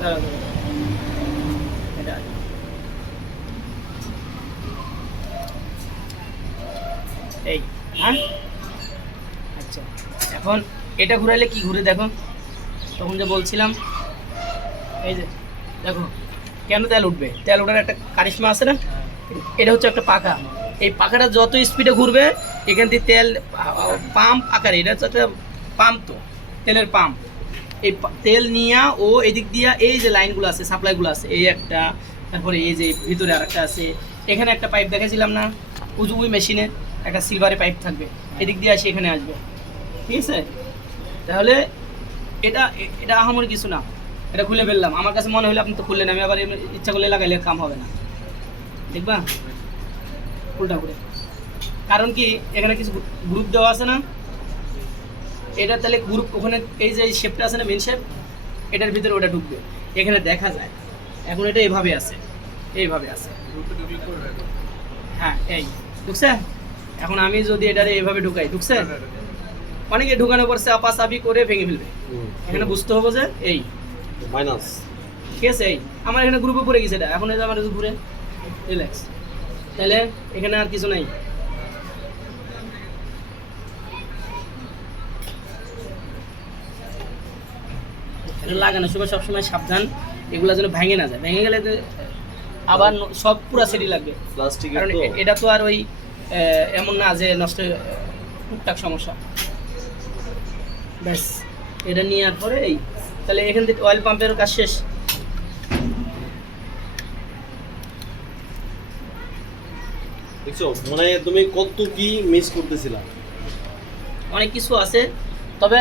দাঁড়াও, দাঁড়াও, এটা এই, হ্যাঁ আচ্ছা। এখন এটা ঘুরাইলে কি ঘুরে দেখো, তখন যে বলছিলাম, এই যে দেখো কেন তেল উঠবে, তেল ওঠার একটা কারিশমা আছে না, এটা হচ্ছে একটা পাখা। এই পাখাটা যত স্পিডে ঘুরবে এখান থেকে তেল পাম্প আকারে, এটা হচ্ছে একটা পাম্প, তো তেলের পাম্প। এই তেল নিয়ে ও এদিক দিয়া এই যে লাইনগুলো আছে, সাপ্লাইগুলো আছে, এই একটা, তারপরে এই যে ভিতরে আরেকটা আছে, এখানে একটা পাইপ দেখেছিলাম না, ওই মেশিনে একটা সিলভারে পাইপ থাকবে, এদিক দিয়ে আসে এখানে আসবে, ঠিক আছে। তাহলে এটা এটা আহামরি কিছু না, এটা খুলে ফেললাম, আমার কাছে মনে হলো আপনি তো খুললেন, আমি আবার ইচ্ছা করলে লাগাইলে কাম হবে না, দেখবা উল্টা করে। কারণ কি এখানে কিছু গ্রুপ দেওয়া আছে না, এটা তাহলে গ্রুপ ওখানে এই যে শেপটা আছে না, মেন শেপ, এটার ভিতরে ওটা ঢুকবে, এখানে দেখা যায়। এখন এটা এইভাবে আছে, এইভাবে আছে, হ্যাঁ এই ঢুকছে। এখন আমি যদি এটারে এইভাবে ঢুকাই, ঢুকছে, অনেকে ঢুকানো করছে আপাসাপি করে ভেঙে ফেলবে। এখানে বুঝতে হবে যে এই মাইনাস, ঠিক আছে, এই আমার এখানে গ্রুপে পড়ে গেছে এটা, এখন এটা আমার ঘুরে রিল্যাক্স, তাহলে এখানে আর কিছু নাই। এটা লাগানোর সময় সবসময় সাবধান, এগুলো যেন ভেঙে না যায়, ভেঙে গেলে তো আবার সব পুরা সেটি লাগবে, প্লাস্টিকের কারণ তো। এটা তো আর ওই এমন না যে নষ্ট, টুকটাক সমস্যা। ব্যাস এটা নেওয়ার পরে এই, তাহলে এখান থেকে অয়েল পাম্পের কাজ শেষ। দেখছো, মানে তুমি কত কি মিস করতেছিলা। অনেক কিছু আছে, তবে